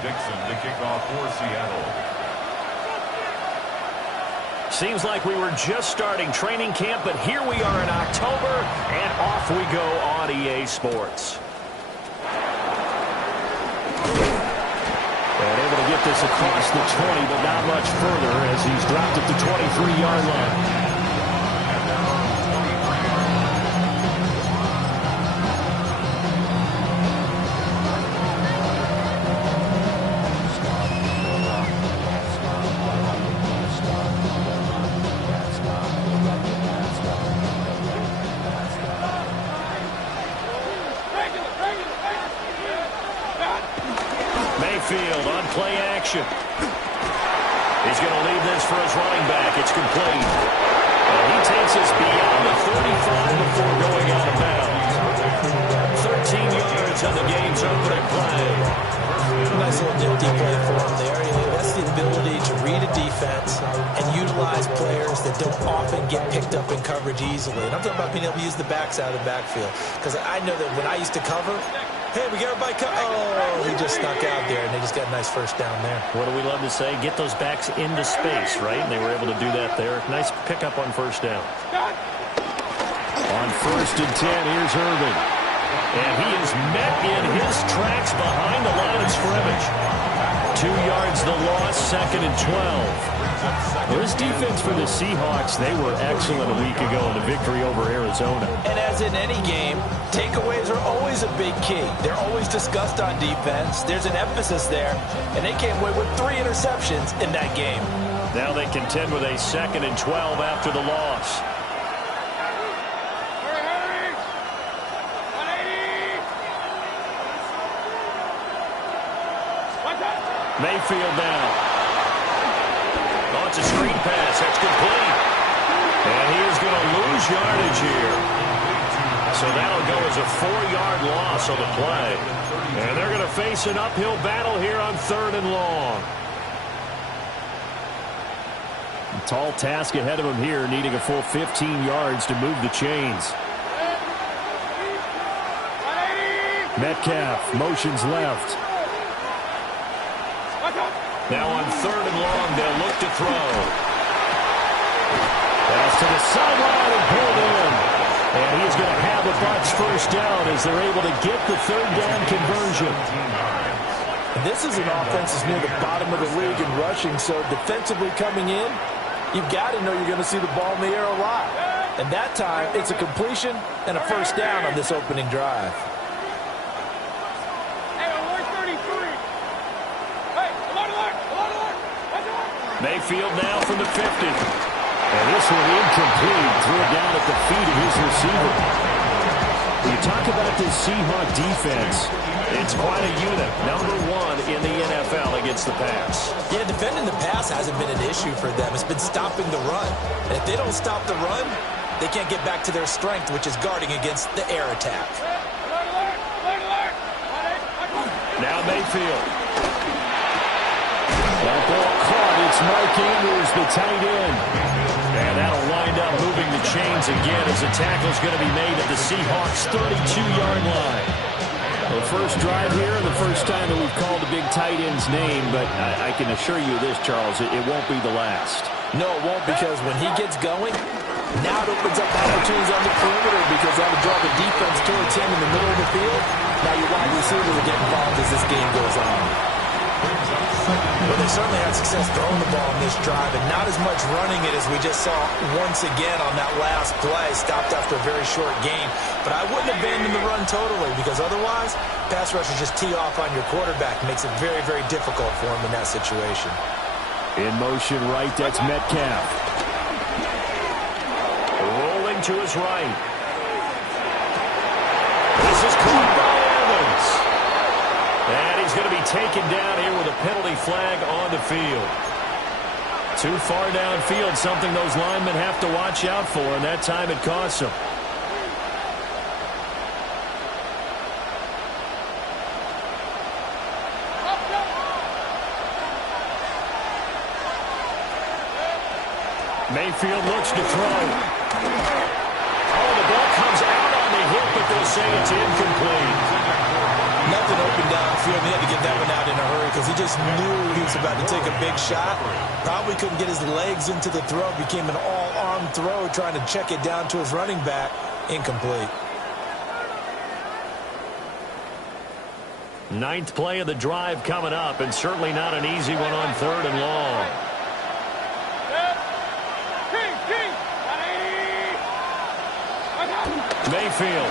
Dixon to kick off for Seattle. Seems like we were just starting training camp, but here we are in October, and off we go on EA Sports. And able to get this across the 20, but not much further as he's dropped at the 23-yard line. Mayfield on play action. He's going to leave this for his running back. It's complete. And he takes us beyond the 35 before going out of bounds. 13 yards on the game's opening play. Nice little nifty play for him there. That's the ability to read a defense and utilize players that don't often get picked up in coverage easily. And I'm talking about being able to use the backs out of the backfield. Because I know that when I used to cover, hey, we got everybody cut. Oh, he just snuck out there, and they just got a nice first down there. What do we love to say? Get those backs into space, right? And they were able to do that there. Nice pickup on first down. On 1st and 10, here's Irvin. And he is met in his tracks behind the line of scrimmage. 2 yards the loss, 2nd and 12. This defense for the Seahawks, they were excellent a week ago in the victory over Arizona. And as in any game, takeaways are always a big key. They're always discussed on defense. There's an emphasis there, and they came away with 3 interceptions in that game. Now they contend with a 2nd and 12 after the loss. Mayfield now. Oh, it's a screen pass. That's complete. And he is going to lose yardage here. So that'll go as a 4-yard loss on the play. And they're going to face an uphill battle here on 3rd and long. A tall task ahead of him here, needing a full 15 yards to move the chains. Metcalf motions left. Now on 3rd and long, they'll look to throw. Pass to the sideline and pulled in. And he's going to have a Bucs first down as they're able to get the 3rd down conversion. This is an offense that's near the bottom of the league in rushing, so defensively coming in, you've got to know you're going to see the ball in the air a lot. And that time, it's a completion and a first down on this opening drive. Mayfield now from the 50. And this one incomplete. Threw it down at the feet of his receiver. When you talk about this Seahawk defense, it's quite a unit. #1 in the NFL against the pass. Yeah, defending the pass hasn't been an issue for them. It's been stopping the run. And if they don't stop the run, they can't get back to their strength, which is guarding against the air attack. Now Mayfield. That ball caught. It's Mark Andrews, the tight end. And that'll wind up moving the chains again as the tackle's going to be made at the Seahawks' 32-yard line. The first drive here and the first time that we've called the big tight end's name, but I can assure you this, Charles, it won't be the last. No, it won't, because when he gets going, now it opens up opportunities on the perimeter because that'll draw the defense towards him in the middle of the field. Now your wide receiver will get involved as this game goes on. Well, they certainly had success throwing the ball in this drive and not as much running it as we just saw once again on that last play. Stopped after a very short gain. But I wouldn't abandon the run totally because otherwise, pass rushers just tee off on your quarterback. It makes it very, very difficult for him in that situation. In motion right, that's Metcalf. Rolling to his right. This is caught by Evans. And he's going to be taken down here with a penalty flag on the field. Too far downfield, something those linemen have to watch out for, and that time it costs them. Mayfield looks to throw. Oh, the ball comes out on the hip, but they'll say it's incomplete. Nothing open downfield. He had to get that one out in a hurry because he just knew he was about to take a big shot. Probably couldn't get his legs into the throw. Became an all-arm throw trying to check it down to his running back. Incomplete. Ninth play of the drive coming up, and certainly not an easy one on 3rd and long. Mayfield.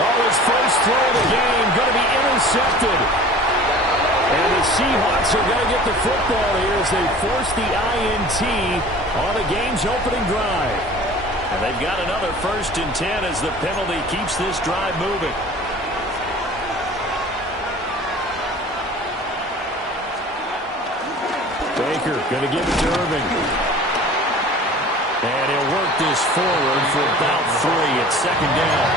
Oh, his first throw of the game going to be intercepted. And the Seahawks are going to get the football here as they force the INT on the game's opening drive. And they've got another 1st and 10 as the penalty keeps this drive moving. Baker going to give it to Irving. And he'll work this forward for about 3 at 2nd down.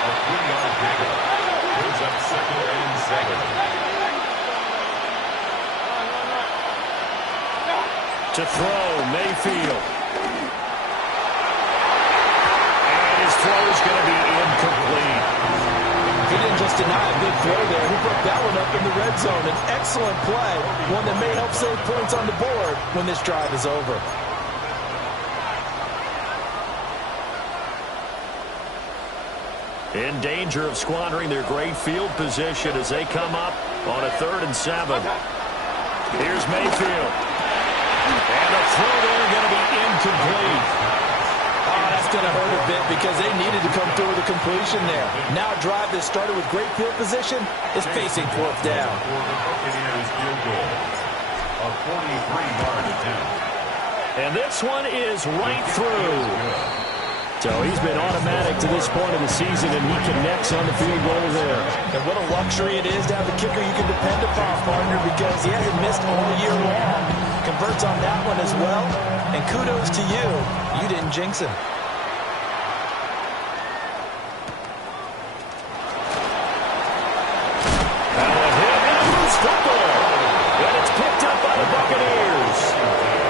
A 3-yard pickup. Brings up 2nd and 7. To throw, Mayfield. And his throw is going to be incomplete. He didn't just deny a big throw there. He broke that one up in the red zone. An excellent play. One that may help save points on the board when this drive is over. In danger of squandering their great field position as they come up on a 3rd and 7. Here's Mayfield. And the throw there going to be incomplete. Oh, that's going to hurt a bit because they needed to come through with a completion there. Now a drive that started with great field position is facing 4th down. A 43-yard attempt. And this one is right through. So he's been automatic to this point of the season, and he connects on the field goal there. And what a luxury it is to have a kicker you can depend upon, partner, because he hasn't missed all year long. Converts on that one as well. And kudos to you. You didn't jinx him. And it's picked up by the Buccaneers.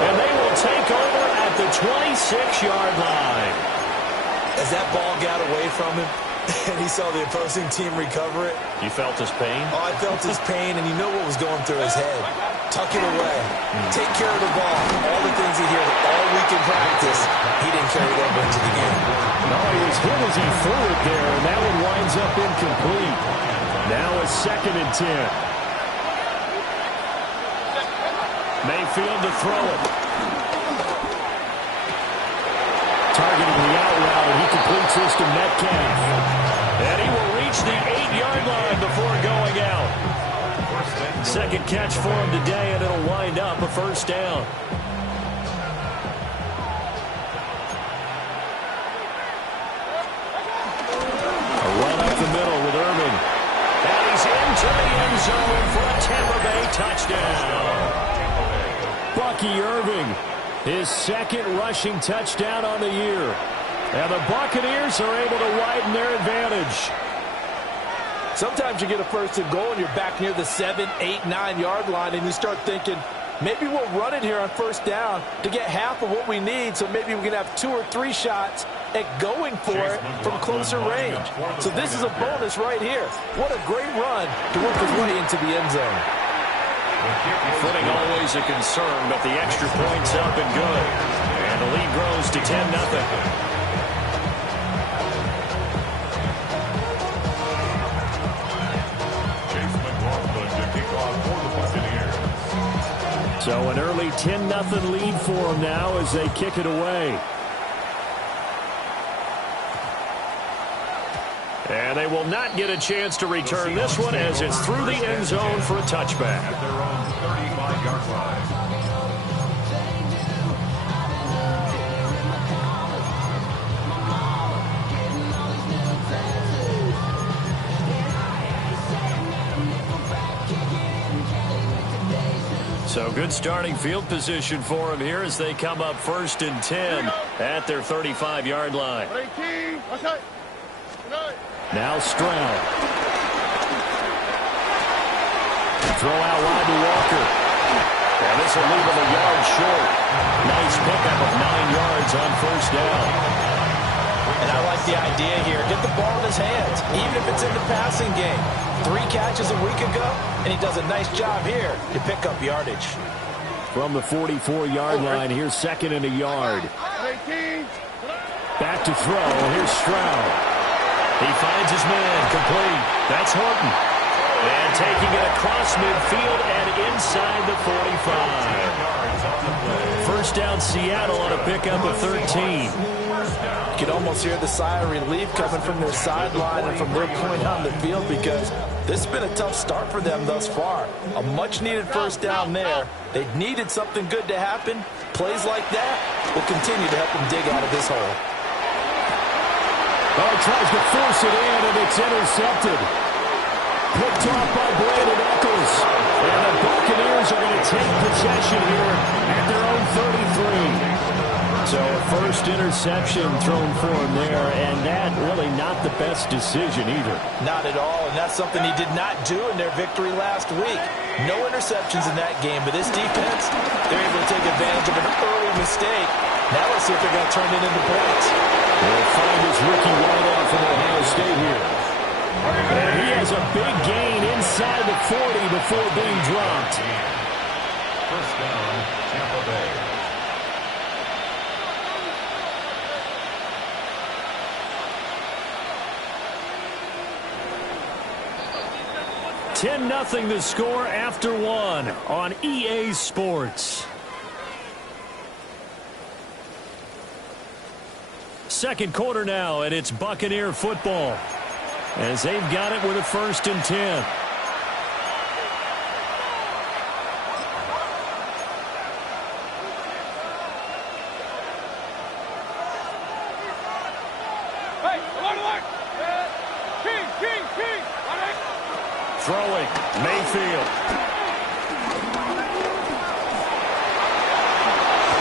And they will take over at the 26-yard line. As that ball got away from him, and he saw the opposing team recover it. You felt his pain? Oh, I felt his pain, and you know what was going through his head. Tuck it away. Take care of the ball. All the things he hears all week in practice, he didn't carry it over into the game. No, he was hit as he threw it there, and that one winds up incomplete. Now a 2nd and 10. Mayfield to throw it. Targeting the out route, and he completes this to Metcalf. And he will reach the 8-yard line before going out. 2nd catch for him today, and it'll wind up a 1st down. A run up the middle with Irving. And he's into the end zone for a Tampa Bay touchdown. Bucky Irving, his 2nd rushing touchdown on the year. And the Buccaneers are able to widen their advantage. Sometimes you get a 1st and goal and you're back near the 7, 8, 9-yard line, and you start thinking, maybe we'll run it here on 1st down to get half of what we need, so maybe we can have 2 or 3 shots at going for it from closer range. So this is a bonus right here. What a great run to work his way into the end zone. Footing always a concern, but the extra point's up and good. And the lead grows to 10-0. So an early 10-0 lead for them now as they kick it away. And they will not get a chance to return this one as it's through the end zone for a touchback. At their own 35-yard line. So good starting field position for them here as they come up 1st and 10 at their 35-yard line. Now Stroud. Throw out wide to Walker. And this will leave him a yard short. Nice pickup of 9 yards on 1st down. And I like the idea here. Get the ball in his hands, even if it's in the passing game. 3 catches a week ago, and he does a nice job here to pick up yardage. From the 44-yard line, here's 2nd and a yard. Back to throw. Here's Stroud. He finds his man. Complete. That's Horton. And taking it across midfield and inside the 45. First down, Seattle on a pickup of 13. You can almost hear the sigh of relief coming from their sideline and from their point on the field because this has been a tough start for them thus far. A much-needed first down there. They needed something good to happen. Plays like that will continue to help them dig out of this hole. Oh, tries to force it in, and it's intercepted. Picked off by Brandon Echols. And the Buccaneers are going to take possession here at their own 33. So a first interception thrown for him there, and that really not the best decision either. Not at all, and that's something he did not do in their victory last week. No interceptions in that game, but this defense, they're able to take advantage of an early mistake. Now let's see if they're going to turn it into points. We'll find his rookie wideout from Ohio State here. And he has a big gain inside the 40 before being dropped. First down, Tampa Bay. $10-0 the score after 1 on EA Sports. Second quarter now, and it's Buccaneer football as they've got it with a 1st and 10. Throwing, Mayfield.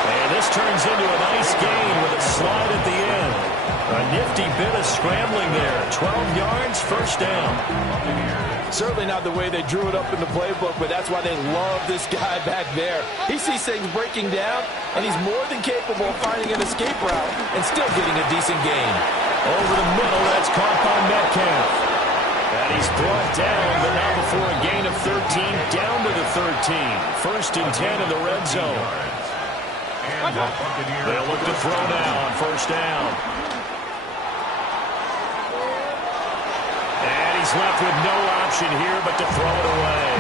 And this turns into a nice gain with a slide at the end. A nifty bit of scrambling there. 12 yards, first down. Certainly not the way they drew it up in the playbook, but that's why they love this guy back there. He sees things breaking down, and he's more than capable of finding an escape route and still getting a decent gain. Over the middle, that's caught by Metcalf. And he's brought down, but now before a gain of 13, down to the 13. 1st and 10 in the red zone. They'll look to throw now on 1st down. And he's left with no option here but to throw it away.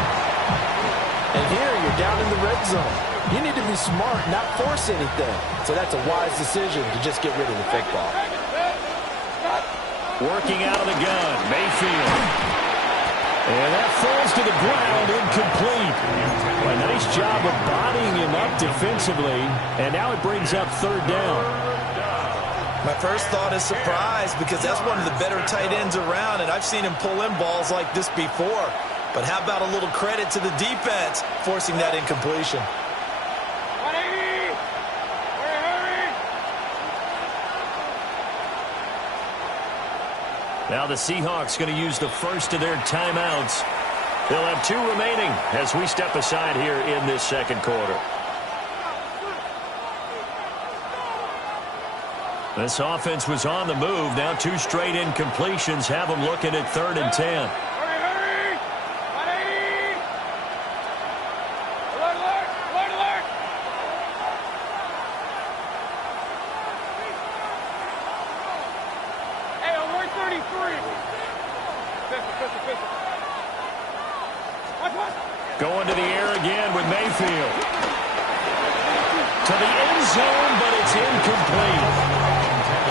And here you're down in the red zone. You need to be smart, not force anything. So that's a wise decision to just get rid of the fake ball. Working out of the gun, Mayfield. And that falls to the ground, incomplete. A nice job of bodying him up defensively, and now it brings up 3rd down. My first thought is surprise because that's one of the better tight ends around, and I've seen him pull in balls like this before. But how about a little credit to the defense forcing that incompletion? Now the Seahawks going to use the first of their timeouts. They'll have 2 remaining as we step aside here in this second quarter. This offense was on the move. Now 2 straight incompletions have them looking at 3rd and 10. Going to the air again with Mayfield. To the end zone, but it's incomplete.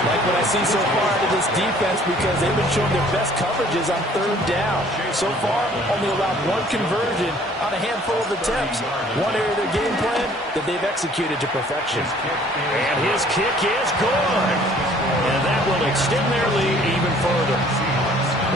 Like what I see so far out of this defense because they've been showing their best coverages on 3rd down. So far, only allowed 1 conversion on a handful of attempts. One area of their game plan that they've executed to perfection. And his kick is good. And that will extend their lead even further.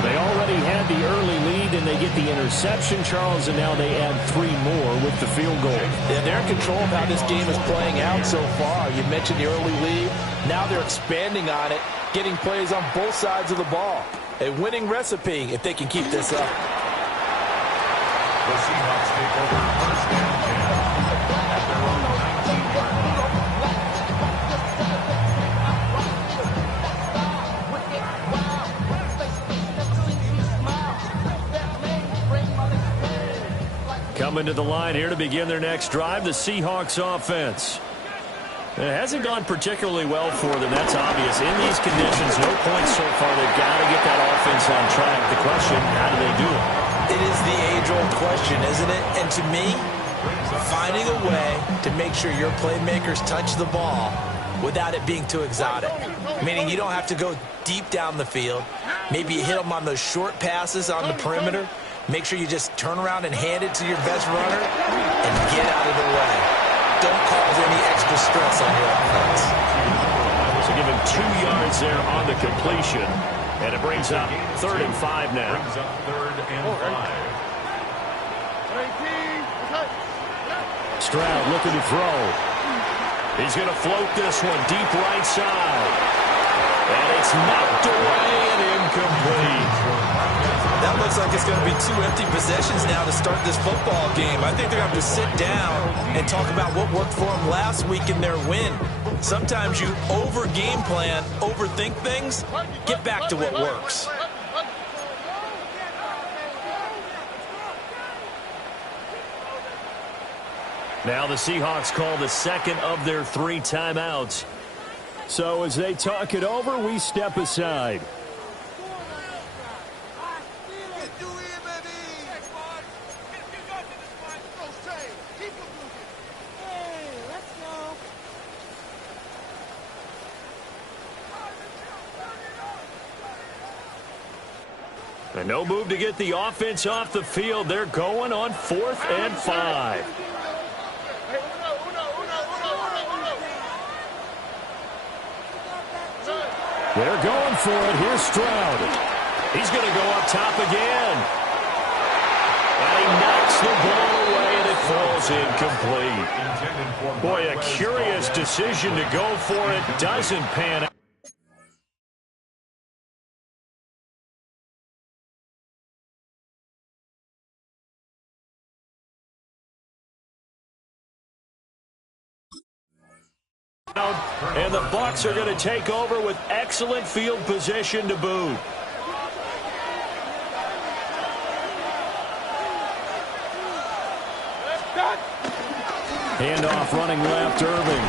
They already had the early lead, and they get the interception, Charles, and now they add 3 more with the field goal. Yeah, they're in control of how this game is playing out so far. You mentioned the early lead. Now they're expanding on it, getting plays on both sides of the ball. A winning recipe if they can keep this up. The Seahawks take over 1st and 10 at their own 19-yard line. Coming to the line here to begin their next drive, the Seahawks offense. It hasn't gone particularly well for them, that's obvious. In these conditions, no points so far. They've got to get that offense on track. The question, how do they do it? It is the age-old question, isn't it? And to me, finding a way to make sure your playmakers touch the ball without it being too exotic. Meaning you don't have to go deep down the field. Maybe you hit them on those short passes on the perimeter. Make sure you just turn around and hand it to your best runner and get out of the way. Don't cause any extra stress on your offense. So give him 2 yards there on the completion. And it brings up 3rd and 5 now. Brings up 3rd and 5. Stroud looking to throw. He's going to float this one deep right side. And it's knocked away and incomplete. That looks like it's going to be 2 empty possessions now to start this football game. I think they're going to have to sit down and talk about what worked for them last week in their win. Sometimes you over-game plan, overthink things. Get back to what works. Now the Seahawks call the second of their 3 timeouts. So as they talk it over, we step aside. And no move to get the offense off the field. They're going on 4th and 5. They're going for it. Here's Stroud. He's going to go up top again. And he knocks the ball away, and it falls incomplete. Boy, a curious decision to go for it. Doesn't pan out. And the Bucs are going to take over with excellent field position to boot. Handoff running left, Irving.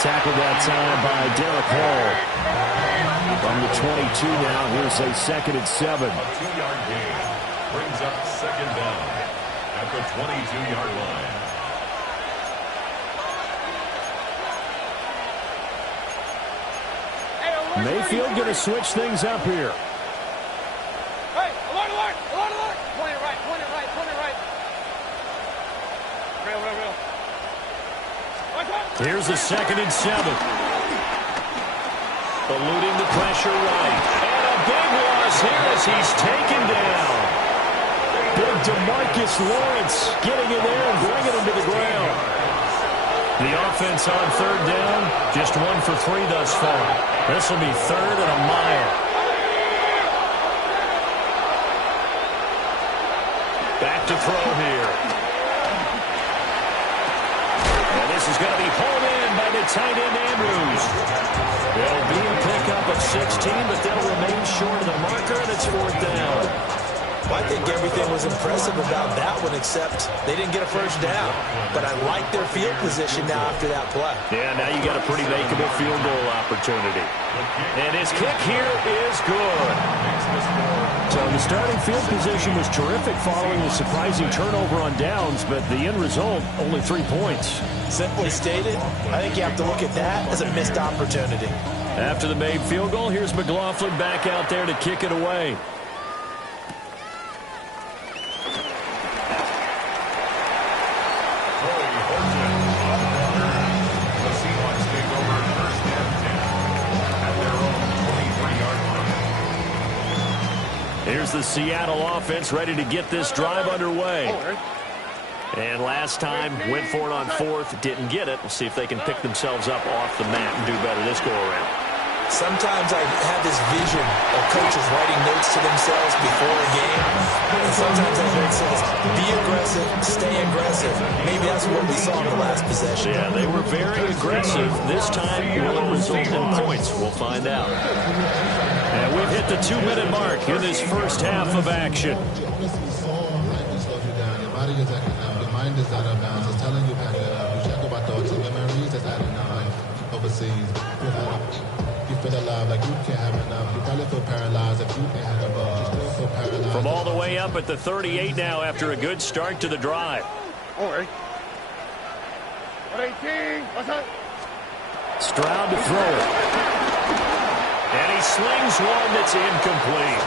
Tackled that time by Derek Hall. From the 22 now, here's a 2nd and 7. A 2-yard gain brings up 2nd down at the 22-yard line. Mayfield going to switch things up here. Hey, alert. Point it right. Real. Here's the 2nd and 7. Eluding the pressure right. And a big loss here as he's taken down. Big DeMarcus Lawrence getting in there and bringing him to the ground. The offense on 3rd down, just 1 for 3 thus far. This will be 3rd and a mile. Back to throw here. And this is going to be hauled in by the tight end Andrews. There'll be a pickup of 16, but they'll remain short of the marker, and it's 4th down. Well, I think everything was impressive about that one, except they didn't get a first down. But I like their field position now after that play. Yeah, now you got a pretty makeable field goal opportunity. And his kick here is good. So the starting field position was terrific following the surprising turnover on downs, but the end result, only 3 points. Simply stated, I think you have to look at that as a missed opportunity. After the made field goal, here's McLaughlin back out there to kick it away. Here's the Seattle offense ready to get this drive underway. And last time, went for it on 4th, didn't get it. We'll see if they can pick themselves up off the mat and do better this go-around. Sometimes I have this vision of coaches writing notes to themselves before a game. And sometimes that note says, be aggressive, stay aggressive. Maybe that's what we saw in the last possession. Yeah, they were very aggressive. This time, will it result in points? We'll find out. And we've hit the 2-minute mark in this first half of action. just adding on overseas. You feel alive like you can't have enough. You probably feel paralyzed if you ain't had the ball. You still feel paralyzed. From all the way up at the 38 now after a good start to the drive. All right. 18. What's up? Stroud to throw it. And he slings one that's incomplete.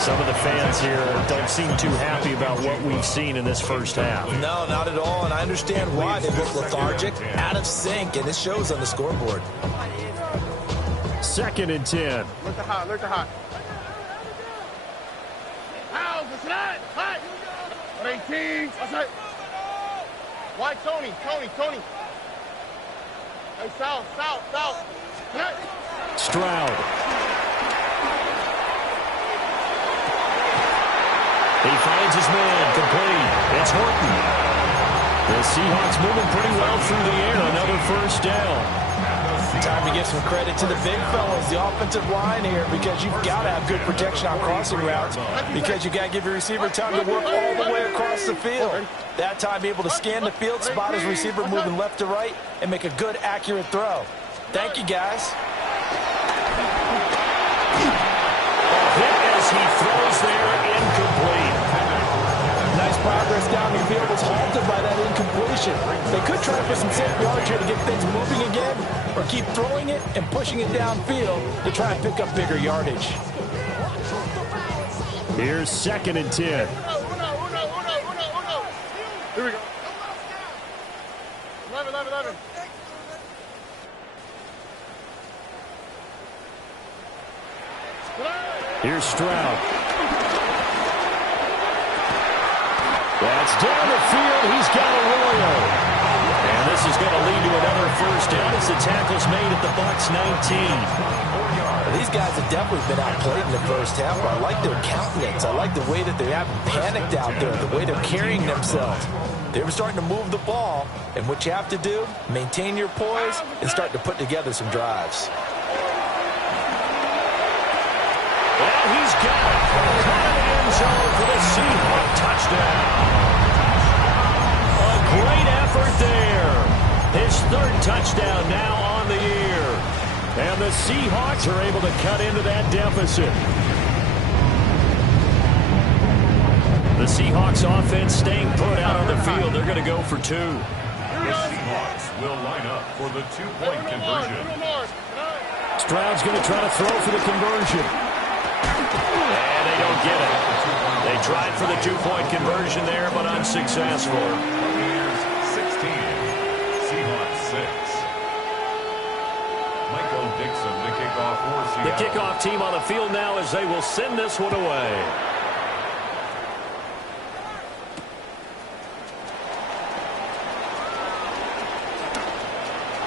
Some of the fans here don't seem too happy about what we've seen in this first half. No, not at all, and I understand why. They look lethargic, out of sync, and it shows on the scoreboard. 2nd and 10. Look the hot. Look the hot. How? What's that? Hot. 18. What's that? Why Tony? Hey, South. Stroud. He finds his man, complete. It's Horton. The Seahawks moving pretty well through the air. Another first down. Time to give some credit to the big fellas, the offensive line here, because you've got to have good protection on crossing routes, because you got to give your receiver time to work all the way across the field. That time, be able to scan the field, spot his receiver moving left to right, and make a good, accurate throw. Thank you, guys. Hit as he throws there, incomplete. Nice progress down the field was halted by that incompletion. They could try for some safe yards here to get things moving again, or keep throwing it and pushing it downfield to try and pick up bigger yardage. Here's 2nd and 10. Here we go. 11. Here's Stroud. That's down the field. He's got Arroyo. And this is going to lead to another first down as the tackle's made at the Bucs 19. These guys have definitely been outplayed in the first half. I like their countenance. I like the way that they haven't panicked out there, the way they're carrying themselves. They were starting to move the ball, and what you have to do, maintain your poise and start to put together some drives. Well, he's got it. Caught in the end zone for the Seahawks touchdown. A great effort there. His 3rd touchdown now on the year. And the Seahawks are able to cut into that deficit. The Seahawks offense staying put out on the field. They're going to go for 2. The Seahawks will line up for the 2-point conversion. Stroud's going to try to throw for the conversion. And they don't get it. They tried for the 2-point conversion there, but unsuccessful. Buccaneers 16, Seahawks 6. Michael Dixon to kick off for Seattle. The kickoff team on the field now as they will send this one away.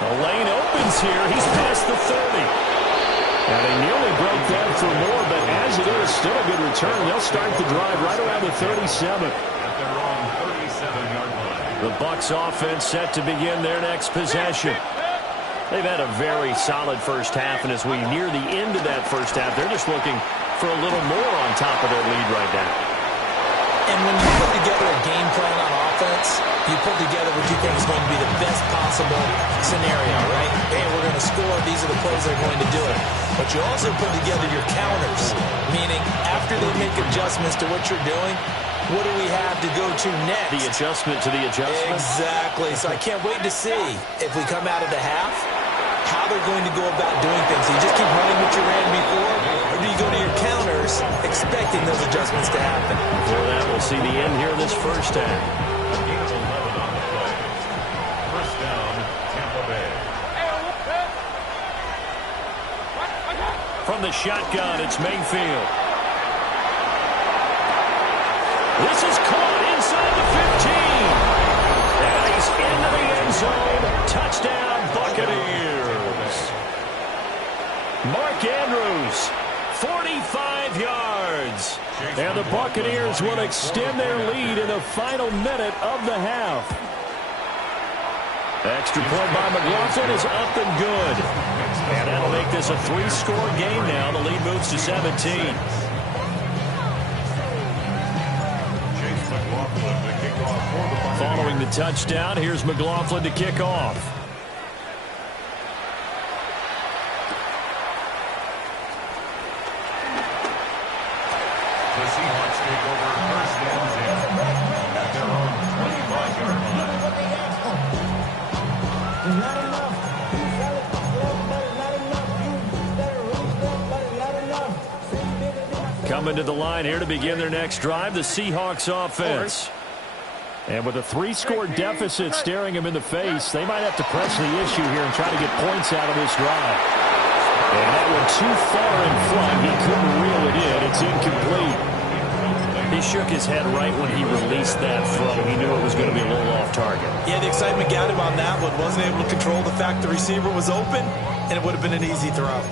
The lane opens here. He's past the 30. And they nearly broke that for more, but as it is, still a good return. They'll start the drive right around the 37. At their own 37-yard line. The Bucs offense set to begin their next possession. They've had a very solid first half, and as we near the end of that first half, they're just looking for a little more on top of their lead right now. And when you put together a game plan on offense, you put together what you think is going to be the best possible scenario, right? Hey, we're going to score. These are the plays that are going to do it. But you also put together your counters, meaning after they make adjustments to what you're doing, what do we have to go to next? The adjustment to the adjustment. Exactly. So I can't wait to see if we come out of the half, how they're going to go about doing things. Do you just keep running what you ran before, or do you go to your counters expecting those adjustments to happen? Before that, we'll see the end here of this first half. A gain of 11 on the play. First down, Tampa Bay. From the shotgun, it's Mayfield. This is caught inside the 15. And he's into the end zone. Touchdown, Buccaneers. Mark Andrews, 45 yards. And the Buccaneers will extend their lead in the final minute of the half. Extra point by McLaughlin is up and good. And that'll make this a 3-score game now. The lead moves to 17. McLaughlin to kick off for the Buccaneers. Following the touchdown, here's McLaughlin to kick off. coming to the line here to begin their next drive, the Seahawks offense. And with a 3-score deficit staring them in the face, they might have to press the issue here and try to get points out of this drive. And that went too far in front. He couldn't reel it in. It's incomplete. He shook his head right when he released that throw. He knew it was going to be a little off target. Yeah, the excitement got him on that one. Wasn't able to control the fact the receiver was open, and it would have been an easy throw.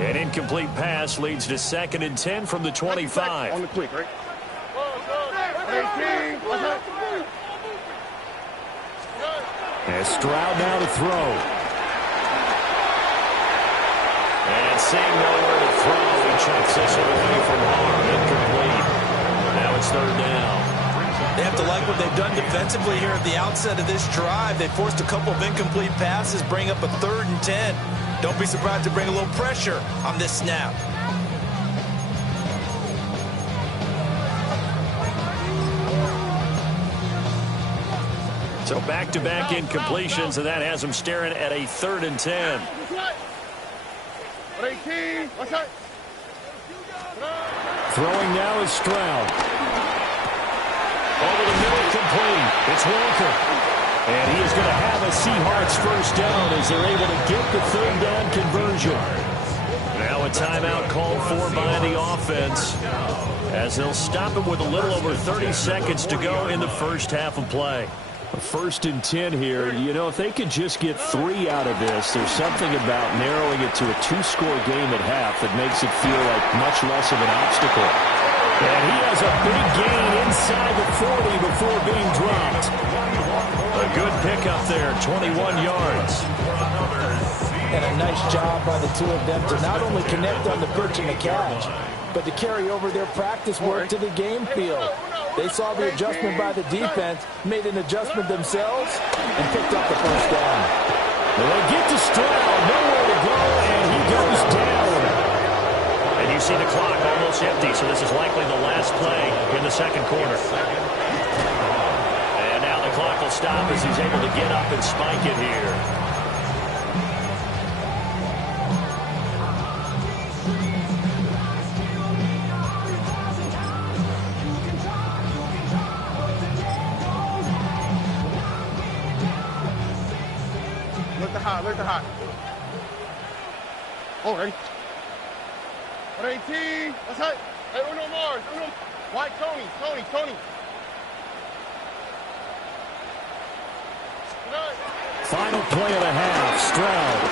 An incomplete pass leads to 2nd and 10 from the 25. On the quick, right? 18. And Stroud now to throw. And seeing nowhere to throw, he chucks this one away from harm. Incomplete. Now it's 3rd down. They have to like what they've done defensively here at the outset of this drive. They forced a couple of incomplete passes, bring up a 3rd and 10. Don't be surprised to bring a little pressure on this snap. So back-to-back incompletions, and that has them staring at a 3rd and 10. 18. Throwing now is Stroud. Over the middle, complete. It's Walker. And he is going to have a Seahawks first down as they're able to get the 3rd down conversion. Now a timeout called for by the offense as they'll stop it with a little over 30 seconds to go in the first half of play. 1st and 10 here. You know, if they could just get 3 out of this, there's something about narrowing it to a 2-score game at half that makes it feel like much less of an obstacle. And he has a big gain inside the 40 before being dropped. A good pickup there, 21 yards. And a nice job by the two of them to not only connect on the pitch and the catch, but to carry over their practice work to the game field. They saw the adjustment by the defense, made an adjustment themselves, and picked up the first down. Well, they get to Stroud, nowhere to go, and he goes down. And you see the clock almost empty, so this is likely the last play in the 2nd quarter. And now the clock will stop as he's able to get up and spike it here. Look the hot. Oh, ready? 18. What's that? Hey, Uno Mars. White, Tony. Final play of the half. Stroud.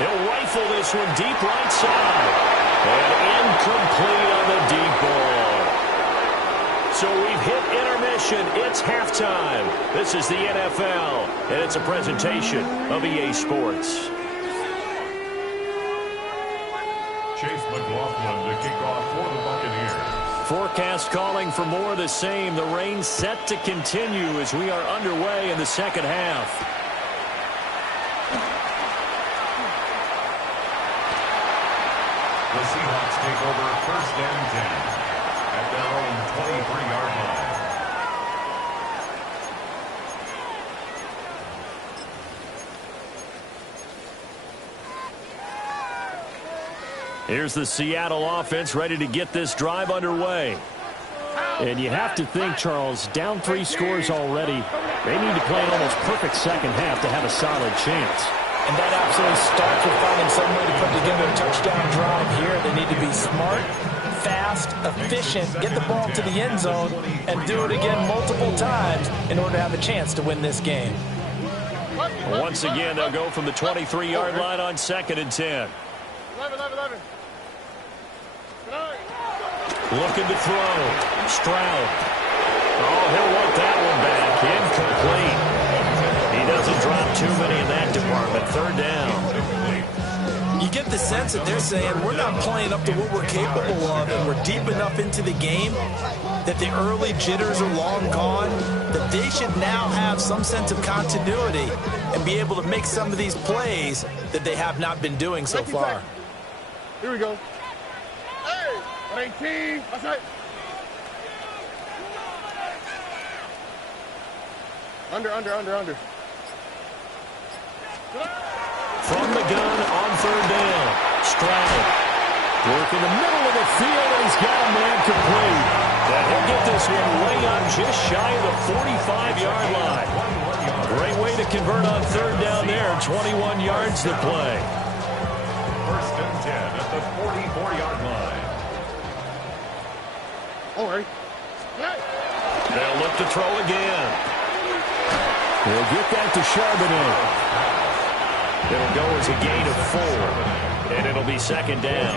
He'll rifle this one deep right side. And incomplete on the deep ball. So we've hit intermission. It's halftime. This is the NFL, and it's a presentation of EA Sports. Chase McLaughlin to kick off for the Buccaneers. Forecast calling for more of the same. The rain set to continue as we are underway in the 2nd half. The Seahawks take over 1st and 10 at their own 23-yard line. Here's the Seattle offense ready to get this drive underway. And you have to think, Charles, down 3 scores already. They need to play an almost perfect 2nd half to have a solid chance. And that absolutely starts with finding some way to put together a touchdown drive here. They need to be smart, fast, efficient, get the ball to the end zone, and do it again multiple times in order to have a chance to win this game. Once again, they'll go from the 23-yard line on 2nd and 10. 11. Looking to throw. Stroud. Oh, he'll want that one back. Incomplete. He doesn't drop too many in that department. 3rd down. You get the sense that they're saying we're not playing up to what we're capable of, and we're deep enough into the game that the early jitters are long gone, that they should now have some sense of continuity and be able to make some of these plays that they have not been doing so far. Here we go. Hey, 18. What's that? Under. from the gun on third down. Stroud work in the middle of the field, and he's got a man complete. And he'll get this one way up just shy of the 45-yard line. Great way to convert on third down there. 21 yards to play. First and 10 at the 44-yard line. All right. They'll look to throw again. They'll get that to Charbonnet. It'll go as a gain of 4, and it'll be second down.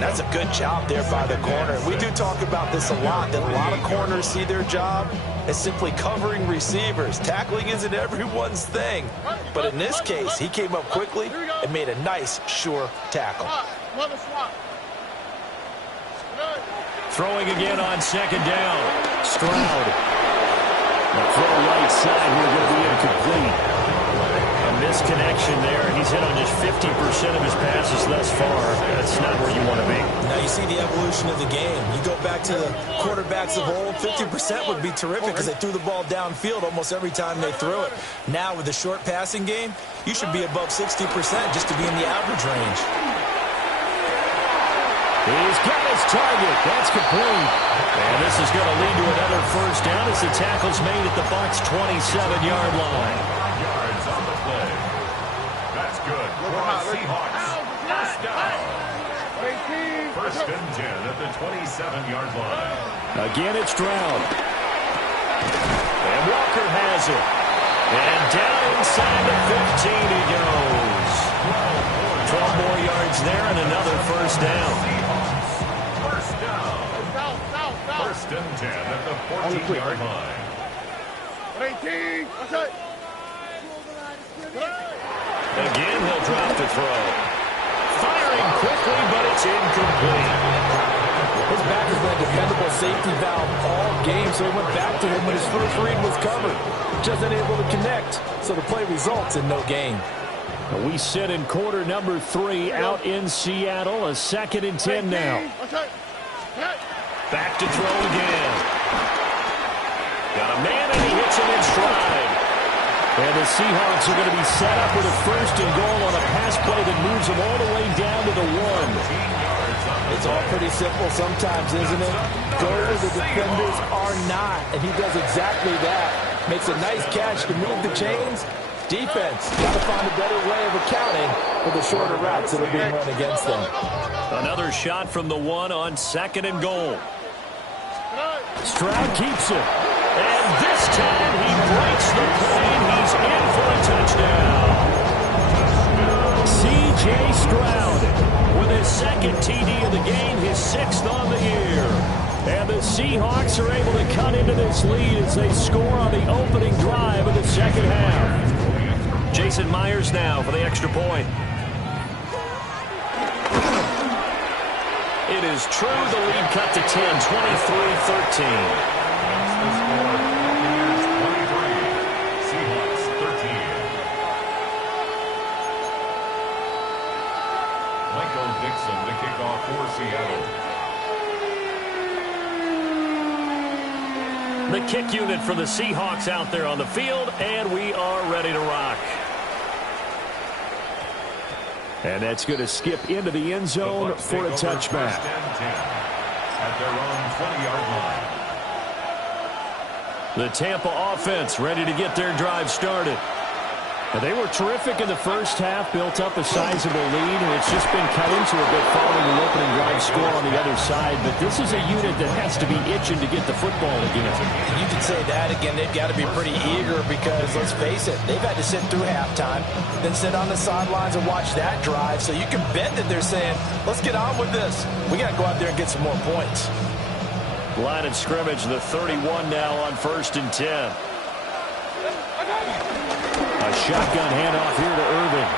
That's a good job there by the corner. We do talk about this a lot, that a lot of corners see their job as simply covering receivers. Tackling isn't everyone's thing. But in this case, he came up quickly and made a nice, sure tackle. Throwing again on second down. Stroud. The throw right side here going to be incomplete. A misconnection there. He's hit on just 50% of his passes thus far. That's not where you want to be. Now you see the evolution of the game. You go back to the quarterbacks of old, 50% would be terrific because they threw the ball downfield almost every time they threw it. Now with the short passing game, you should be above 60% just to be in the average range. He's got his target. That's complete. And this is going to lead to another first down as the tackle's made at the Bucs' 27-yard line. Yards on the play. That's good for the Seahawks. First down. First and 10 at the 27-yard line. Again, it's Stroud. And Walker has it. And down inside the 15 he goes. 12 more yards there and another first down. First down. First and 10 at the 14-yard line. 18. That's it. Again, he'll drop the throw. Firing quickly, but it's incomplete. His back has been a dependable safety valve all game, so he went back to him when his first read was covered. Just unable to connect, so the play results in no gain. We sit in quarter number 3 out in Seattle. A second and 10 now. Back to throw again. Got a man, and he hits him in stride. And the Seahawks are going to be set up with a first and goal on a pass play that moves them all the way down to the 1. It's all pretty simple sometimes, isn't it? Go where the defenders are not, and he does exactly that. Makes a nice catch to move the chains. Defense got to find a better way of accounting for the shorter routes that are being run against them. Another shot from the 1 on second and goal. Stroud keeps it. And this time he breaks the plane. He's in for a touchdown. C.J. Stroud with his second TD of the game, his 6th on the year. And the Seahawks are able to cut into this lead as they score on the opening drive of the second half. Jason Myers now for the extra point. It is true, the lead cut to 10, 23-13. Michael Dixon to kick off for Seattle. The kick unit for the Seahawks out there on the field, and we are ready to rock. And that's going to skip into the end zone for a touchback. At their own 20-yard line. The Tampa offense ready to get their drive started. And they were terrific in the first half, built up a sizable lead, and it's just been cut into a bit following the opening drive score on the other side. But this is a unit that has to be itching to get the football again. You could say that again. They've got to be pretty eager because, let's face it, they've had to sit through halftime, then sit on the sidelines and watch that drive. So you can bet that they're saying, let's get on with this. We got to go out there and get some more points. Line of scrimmage, the 31 now on first and 10. A shotgun handoff here to Irvin.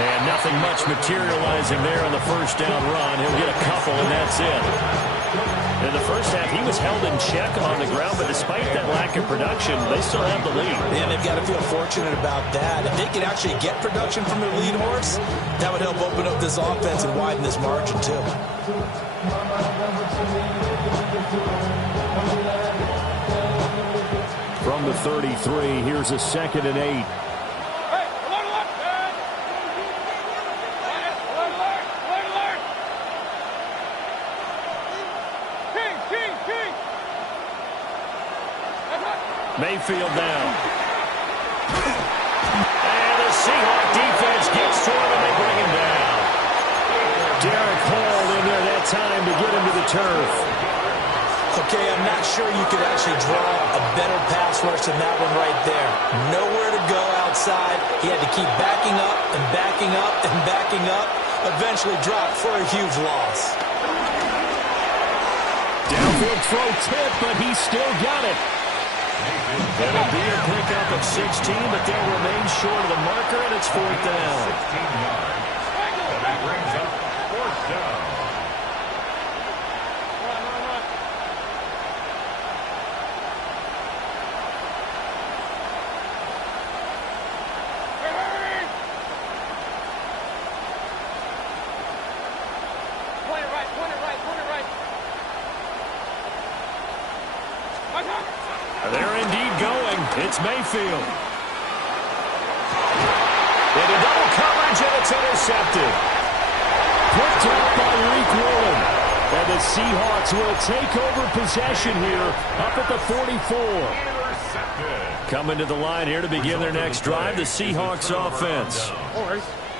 And nothing much materializing there on the first down run. He'll get a couple, and that's it. In the first half, he was held in check on the ground, but despite that lack of production, they still have the lead. And they've got to feel fortunate about that. If they can actually get production from their lead horse, that would help open up this offense and widen this margin, too. From the 33, here's a 2nd and 8. Mayfield down. And the Seahawk defense gets to him and they bring him down. Derek Hall in there that time to get him to the turf. Okay, I'm not sure you could actually draw a better pass rush than that one right there. Nowhere to go outside. He had to keep backing up and backing up and backing up. Eventually dropped for a huge loss. Downfield throw tip, but he still got it. It'll be a pickup of 16, but they'll remain short of the marker, and it's 4th down. 16 yards. And that brings up 4th down. They're indeed going. It's Mayfield. Into double coverage, and it's intercepted. Picked up by Reek Woolen. And the Seahawks will take over possession here up at the 44. Intercepted. Coming to the line here to begin their next drive, the Seahawks offense.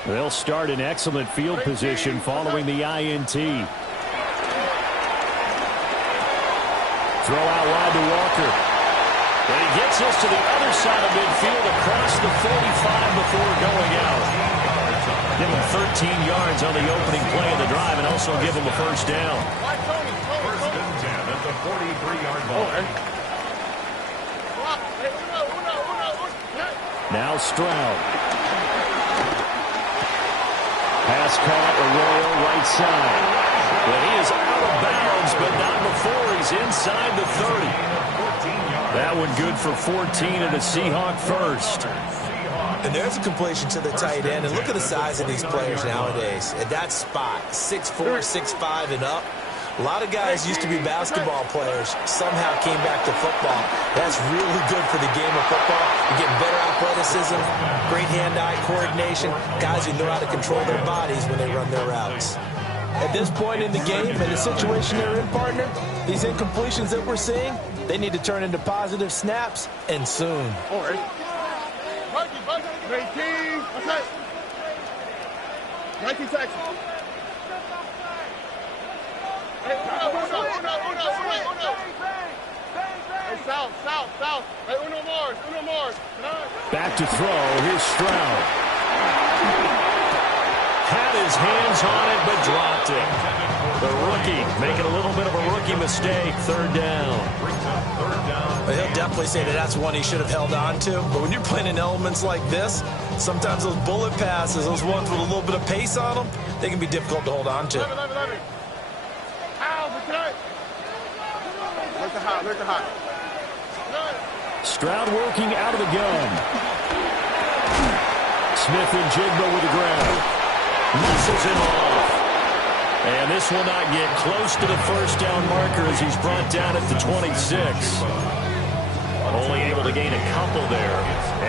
They'll start in excellent field position following the INT. Throw out wide to Walker. And he gets us to the other side of midfield across the 45 before going out. Give him 13 yards on the opening play of the drive and also give him a first down. 1st and 10 at the 43-yard line. Now Stroud. Pass caught, Arroyo right side. But he is out of bounds, but not before he's inside the 30. That one good for 14 and a Seahawk first. And there's a completion to the tight end. And look at the size of these players nowadays. At that spot, 6'4", 6'5", and up. A lot of guys used to be basketball players, somehow came back to football. That's really good for the game of football. You're getting better athleticism, great hand-eye coordination, guys who know how to control their bodies when they run their routes. At this point in the game, in the situation they're in, partner, these incompletions that we're seeing, they need to turn into positive snaps, and soon. 19 seconds. South. Hey, Uno Mars. Back to throw. Here's Stroud. Had his hands on it, but dropped it. The rookie making a little bit of a rookie mistake. 3rd down. Well, he'll definitely say that that's one he should have held on to. But when you're playing in elements like this, sometimes those bullet passes, those ones with a little bit of pace on them, they can be difficult to hold on to. Where's the hot? Stroud working out of the gun. Smith and Jigba with the ground. Muscles him off. And this will not get close to the first down marker as he's brought down at the 26. Only able to gain a couple there.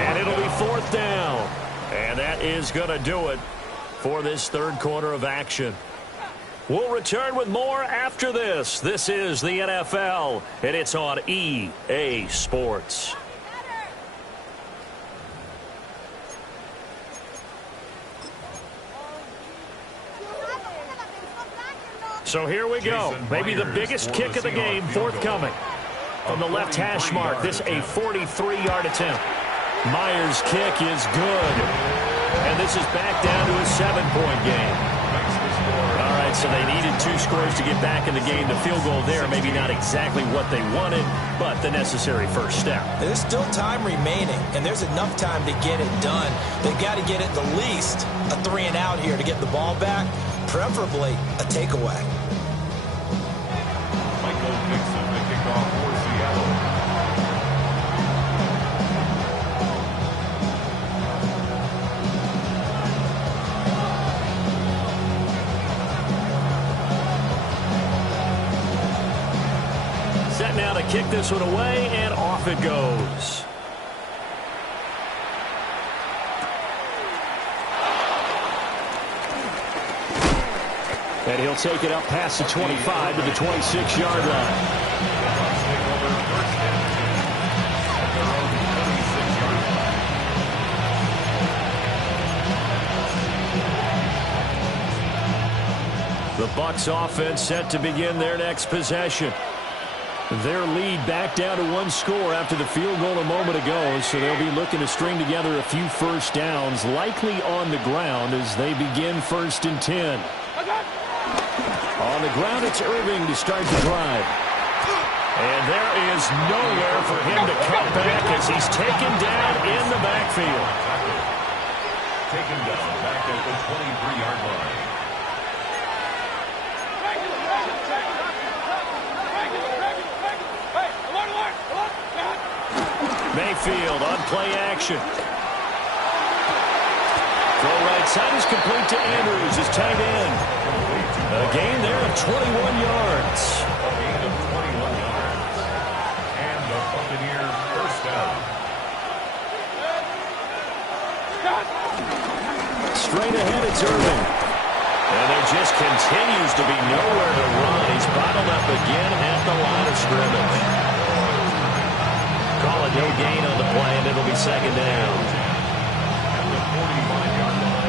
And it'll be 4th down. And that is going to do it for this 3rd quarter of action. We'll return with more after this. This is the NFL, and it's on EA Sports. So here we go. Maybe the biggest kick of the game forthcoming. From the left hash mark, this a 43-yard attempt. Myers' kick is good. And this is back down to a 7-point game. All right, so they needed 2 scores to get back in the game. The field goal there, maybe not exactly what they wanted, but the necessary first step. There's still time remaining, and there's enough time to get it done. They've got to get at the least a 3-and-out here to get the ball back, preferably a takeaway. Michael Mixon, the kickoff for Seattle. Set now to kick this one away, and off it goes. And he'll take it up past the 25 to the 26-yard line. The Bucs offense set to begin their next possession. Their lead back down to 1 score after the field goal a moment ago, so they'll be looking to string together a few first downs, likely on the ground as they begin 1st and 10. On the ground, it's Irving to start the drive. And there is nowhere for him to cut back as he's taken down in the backfield. Taken down back at the 23-yard line. Mayfield on play action. Throw right side is complete to Andrews, his tight end. A gain there of 21 yards. A gain of 21 yards. And the Buccaneer first down. Straight ahead, it's Irving. And there just continues to be nowhere to run. He's bottled up again at the line of scrimmage. Call it no gain on the play, and it'll be 2nd down. At the 45-yard line.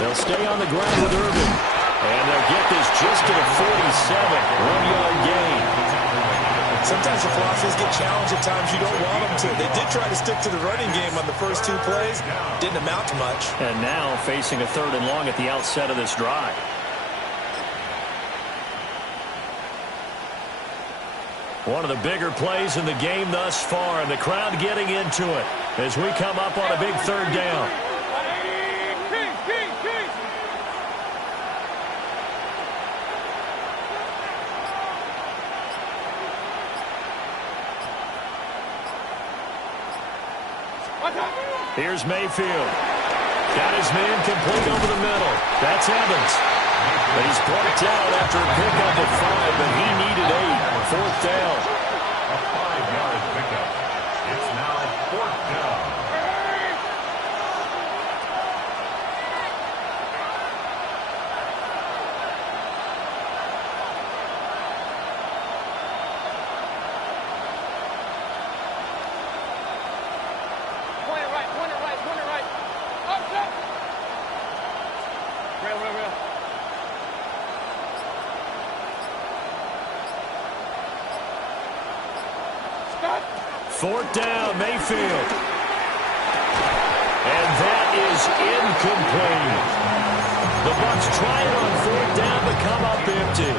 They'll stay on the ground with Irving. And they'll get this just to the 47. 1-yard gain. Sometimes the philosophies get challenged at times you don't want them to. They did try to stick to the running game on the first 2 plays. Didn't amount to much. And now facing a 3rd and long at the outset of this drive. One of the bigger plays in the game thus far, and the crowd getting into it as we come up on a big 3rd down. Here's Mayfield. Got his man complete over the middle. That's Evans. But he's brought down after a pickup of 5, but he needed 8. 4th down. A 5-yard pickup. It's now 4th down. Fourth down, Mayfield. And that is incomplete. The Bucs try it on 4th down but come up empty.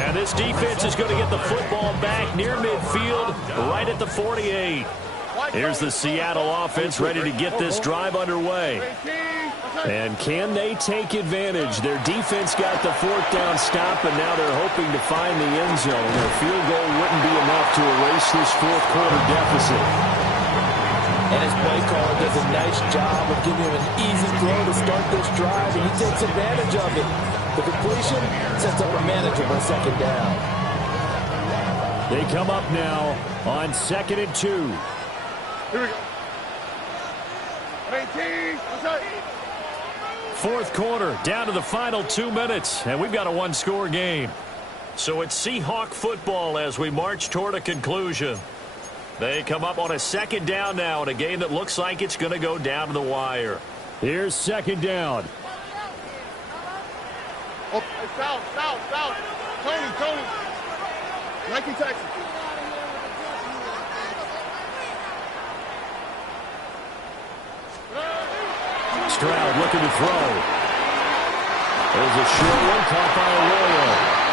And this defense is going to get the football back near midfield, right at the 48. Here's the Seattle offense ready to get this drive underway. And can they take advantage? Their defense got the 4th down stop, and now they're hoping to find the end zone. Their field goal wouldn't be enough to erase this 4th quarter deficit. And his play caller does a nice job of giving him an easy throw to start this drive, and he takes advantage of it. The completion sets up a manageable 2nd down. They come up now on 2nd and 2. Here we go. 18. What's up? 4th quarter, down to the final 2 minutes, and we've got a 1-score game. So it's Seahawk football as we march toward a conclusion. They come up on a 2nd down now in a game that looks like it's going to go down to the wire. Here's 2nd down. Oh, south. Tony. Nike, Texas. Stroud looking to throw. There's a short one caught by Arroyo.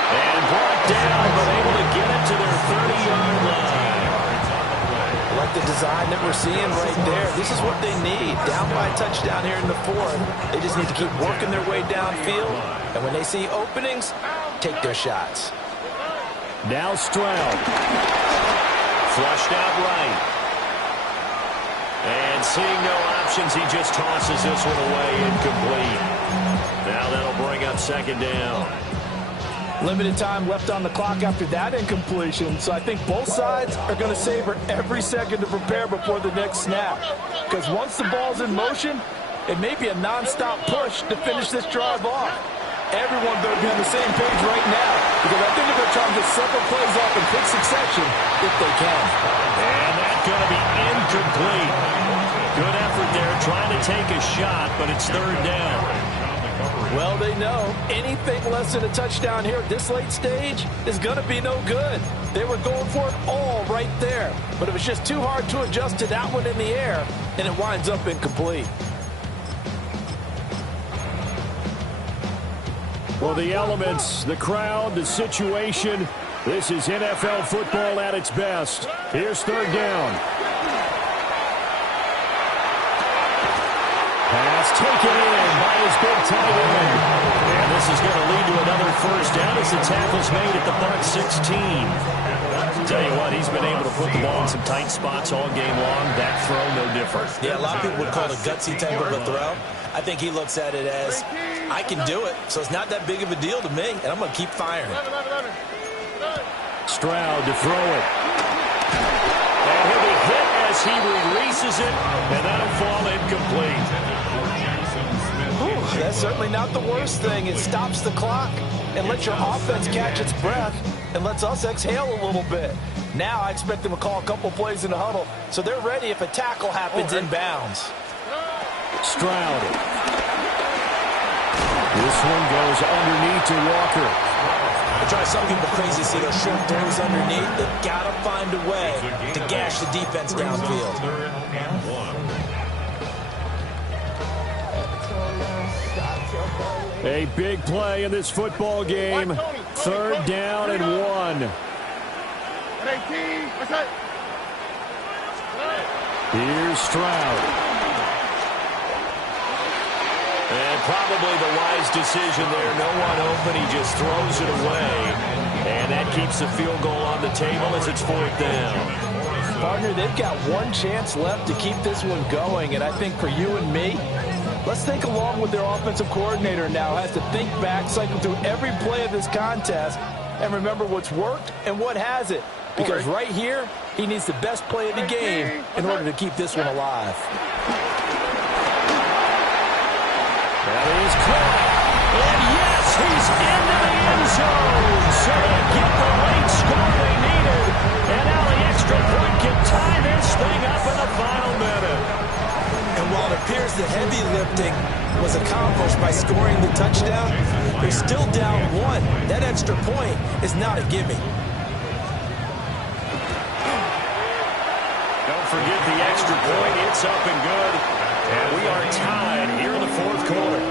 And brought down, but able to get it to their 30-yard line. I like the design that we're seeing right there. This is what they need. Down by a touchdown here in the 4th. They just need to keep working their way downfield. And when they see openings, take their shots. Now Stroud. Flushed out right. And seeing no options, he just tosses this one away incomplete. Now that'll bring up 2nd down. Limited time left on the clock after that incompletion, so I think both sides are going to savor every second to prepare before the next snap. Because once the ball's in motion, it may be a non-stop push to finish this drive off. Everyone better be on the same page right now, because I think they're trying to get several plays off in quick succession if they can. And that's going to be incomplete. Good effort there, trying to take a shot, but it's third down. Well, they know anything less than a touchdown here at this late stage is going to be no good. They were going for it all right there, but it was just too hard to adjust to that one in the air, and it winds up incomplete. Well, the elements, the crowd, the situation, this is NFL football at its best. Here's third down. Pass taken in by his big tight end. And this is going to lead to another first down as the tackle's made at the Bucs 16. Tell you what, he's been able to put the ball in some tight spots all game long. That throw, no different. Yeah, a lot of people would call it a gutsy type of a throw. I think he looks at it as, I can do it, so it's not that big of a deal to me, and I'm going to keep firing. Stroud to throw it. And he'll be hit as he releases it, and that'll fall incomplete. That's certainly not the worst thing. It stops the clock and lets your offense catch its breath and lets us exhale a little bit. Now I expect them to call a couple plays in the huddle, so they're ready if a tackle happens in bounds. Stroud. This one goes underneath to Walker. It drives some people crazy to see those short throws underneath. They've got to find a way to gash the defense downfield. A big play in this football game. Third down and 1. Here's Stroud. And probably the wise decision there. No one open. He just throws it away. And that keeps the field goal on the table as it's fourth down. Partner, they've got one chance left to keep this one going. And I think for you and me, let's think along with their offensive coordinator now. Has to think back, cycle through every play of this contest, and remember what's worked and what hasn't. Because right here, he needs the best play of the game in order to keep this one alive. That is caught. And yes, he's into the end zone. So they get the late score they needed. And now the extra point can tie this thing up in the final minute. And while it appears the heavy lifting was accomplished by scoring the touchdown, they're still down 1. That extra point is not a gimme. Don't forget the extra point. It's up and good. And we are tied here in the fourth quarter.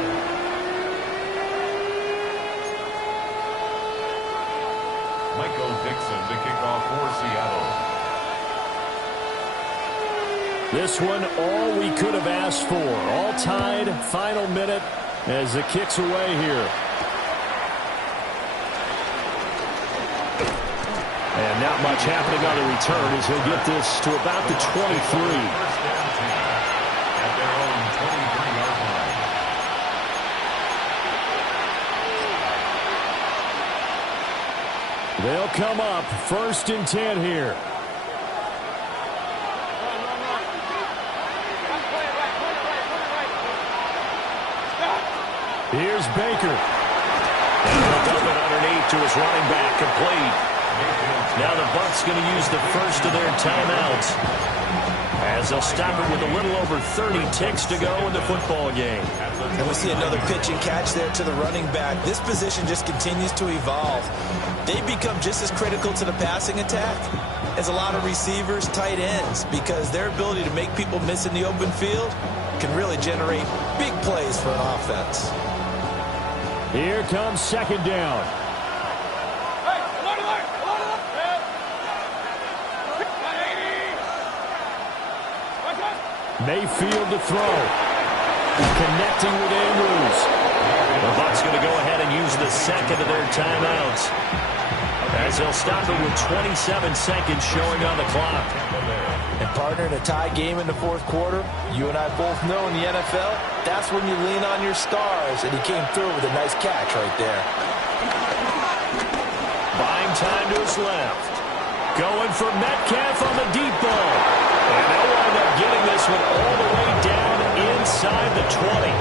Michael Dixon to kick off for Seattle. This one, all we could have asked for. All tied, final minute as the kick's away here. And not much happening on the return as he'll get this to about the 23. At their own 23-yard line. They'll come up first and 10 here. Here's Baker. And he'll dump it underneath to his running back, complete. Now the Bucs going to use the first of their timeouts as they'll stop it with a little over 30 ticks to go in the football game. And we see another pitch and catch there to the running back. This position just continues to evolve. They become just as critical to the passing attack as a lot of receivers, tight ends, because their ability to make people miss in the open field can really generate big plays for an offense. Here comes second down. Mayfield to throw. Connecting with Andrews. The Bucs going to go ahead and use the second of their timeouts as they'll stop it with 27 seconds showing on the clock. And partner, in a tie game in the fourth quarter, you and I both know in the NFL, that's when you lean on your stars, and he came through with a nice catch right there. time to his left. Going for Metcalf on the deep ball. And they'll wind up getting this one all the way down inside the 20.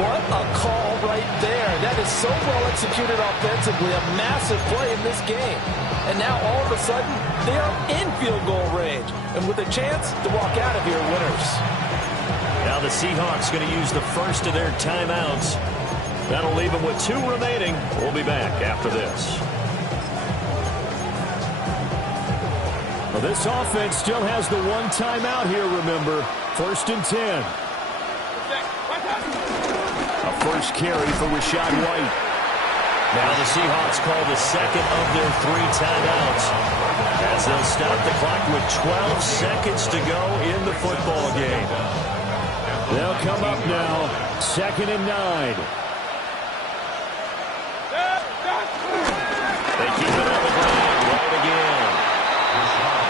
What a call right there. That is so well executed offensively. A massive play in this game. And now all of a sudden, they are in field goal range. And with a chance to walk out of here winners. Now the Seahawks going to use the first of their timeouts. That'll leave them with 2 remaining. We'll be back after this. Well, this offense still has the 1 timeout here, remember. 1st and 10. A first carry for Rachaad White. Now the Seahawks call the second of their 3 timeouts, as they'll stop the clock with 12 seconds to go in the football game. They'll come up now, 2nd and 9. They keep it on the ground right again.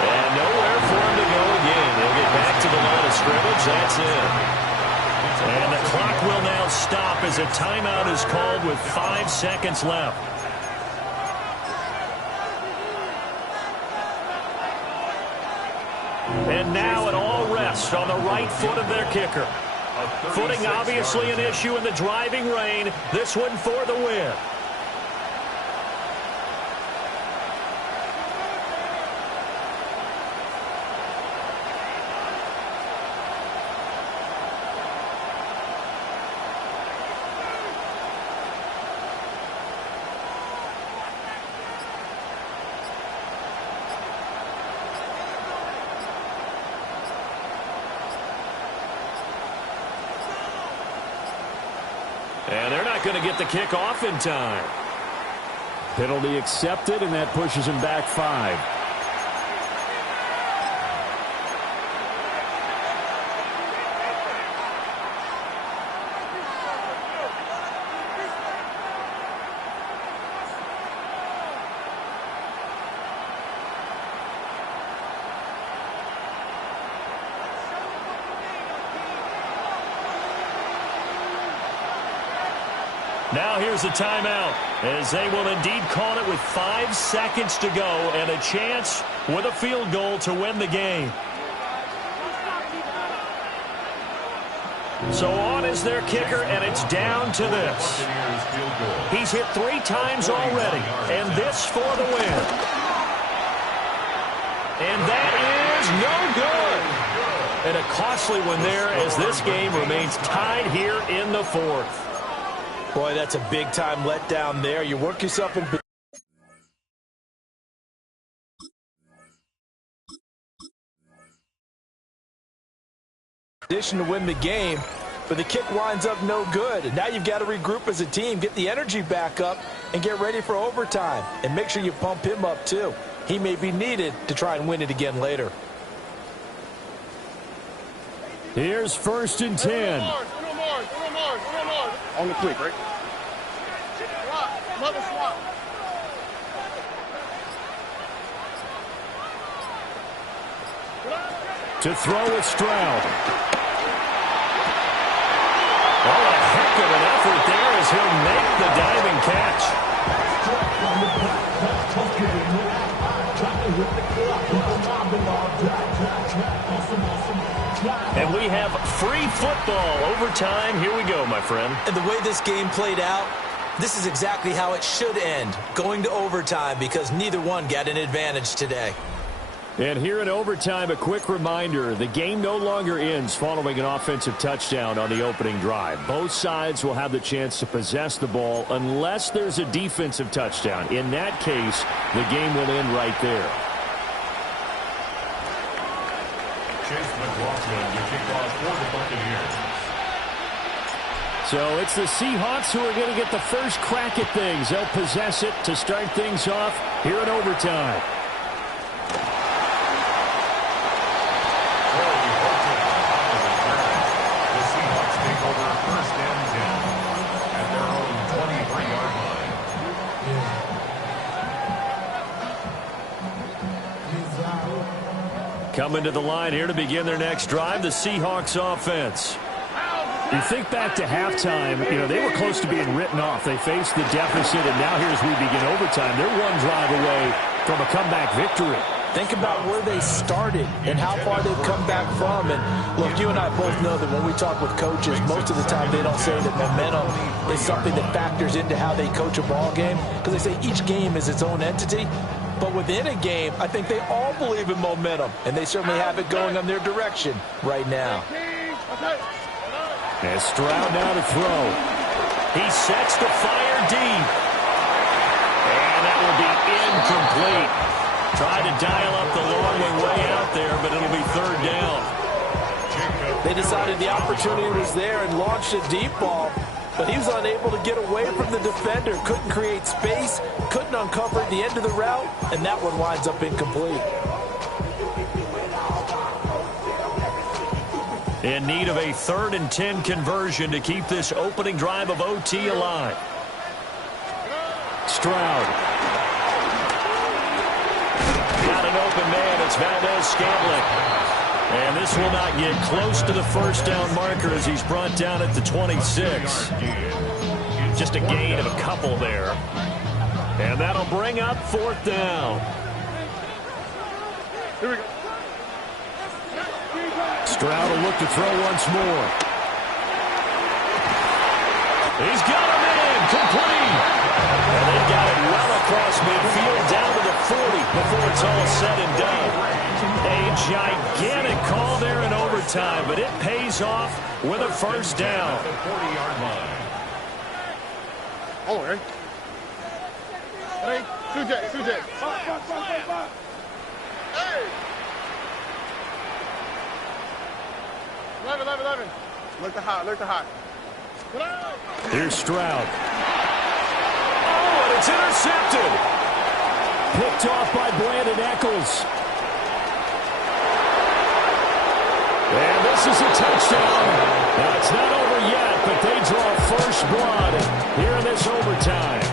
And nowhere for him to go again. They'll get back to the line of scrimmage. That's it. And the clock will now stop as a timeout is called with 5 seconds left. And now it all rests on the right foot of their kicker. Footing obviously an issue in the driving rain. This one for the win. And they're not going to get the kick off in time. Penalty accepted, and that pushes him back 5. Now here's a timeout, as they will indeed call it with 5 seconds to go and a chance with a field goal to win the game. So on is their kicker, and it's down to this. He's hit 3 times already, and this for the win. And that is no good. And a costly one there, as this game remains tied here in the 4th. Boy, that's a big-time letdown there. You work yourself in position to win the game, but the kick winds up no good. And now you've got to regroup as a team, get the energy back up, and get ready for overtime. And make sure you pump him up, too. He may be needed to try and win it again later. Here's 1st and 10. On the quick, right? Another swap. To throw with Stroud. Oh, a heck of an effort there as he'll make the diving catch. And we have free football overtime. Here we go, my friend. And the way this game played out, this is exactly how it should end, going to overtime, because neither one got an advantage today. And here in overtime, a quick reminder, the game no longer ends following an offensive touchdown on the opening drive. Both sides will have the chance to possess the ball unless there's a defensive touchdown. In that case, the game will end right there. Chase McLaughlin to kick off for the Buccaneers. So it's the Seahawks who are going to get the first crack at things. They'll possess it to start things off here in overtime. The Seahawks take over 1st and 10 at their own 23-yard line. Coming to the line here to begin their next drive, the Seahawks offense. You think back to halftime, they were close to being written off. They faced the deficit, and now here as we begin overtime, they're one drive away from a comeback victory. Think about where they started and how far they've come back from. And, look, you and I both know that when we talk with coaches, most of the time they don't say that momentum is something that factors into how they coach a ball game, because they say each game is its own entity. But within a game, I think they all believe in momentum, and they certainly have it going in their direction right now. And Stroud now to throw. He sets the fire deep. And that will be incomplete. Tried to dial up the long one way out there, but it'll be third down. They decided the opportunity was there and launched a deep ball, but he was unable to get away from the defender. Couldn't create space, couldn't uncover the end of the route, and that one winds up incomplete. In need of a 3rd and 10 conversion to keep this opening drive of OT alive. Stroud. Got an open man. It's Valdez-Scantling. And this will not get close to the first down marker as he's brought down at the 26. Just a gain of a couple there. And that'll bring up 4th down. Here we go. Stroud will look to throw once more. He's got him in. Complete. And they've got it well across midfield down to the 40 before it's all said and done. A gigantic call there in overtime, but it pays off with a first down. 40-yard line. Oh, right. Hey, Sujay. Hey! 11. Look to hot. Here's Stroud. Oh, and it's intercepted. Picked off by Brandon Echols. And this is a touchdown. Now, it's not over yet, but they draw first blood here in this overtime.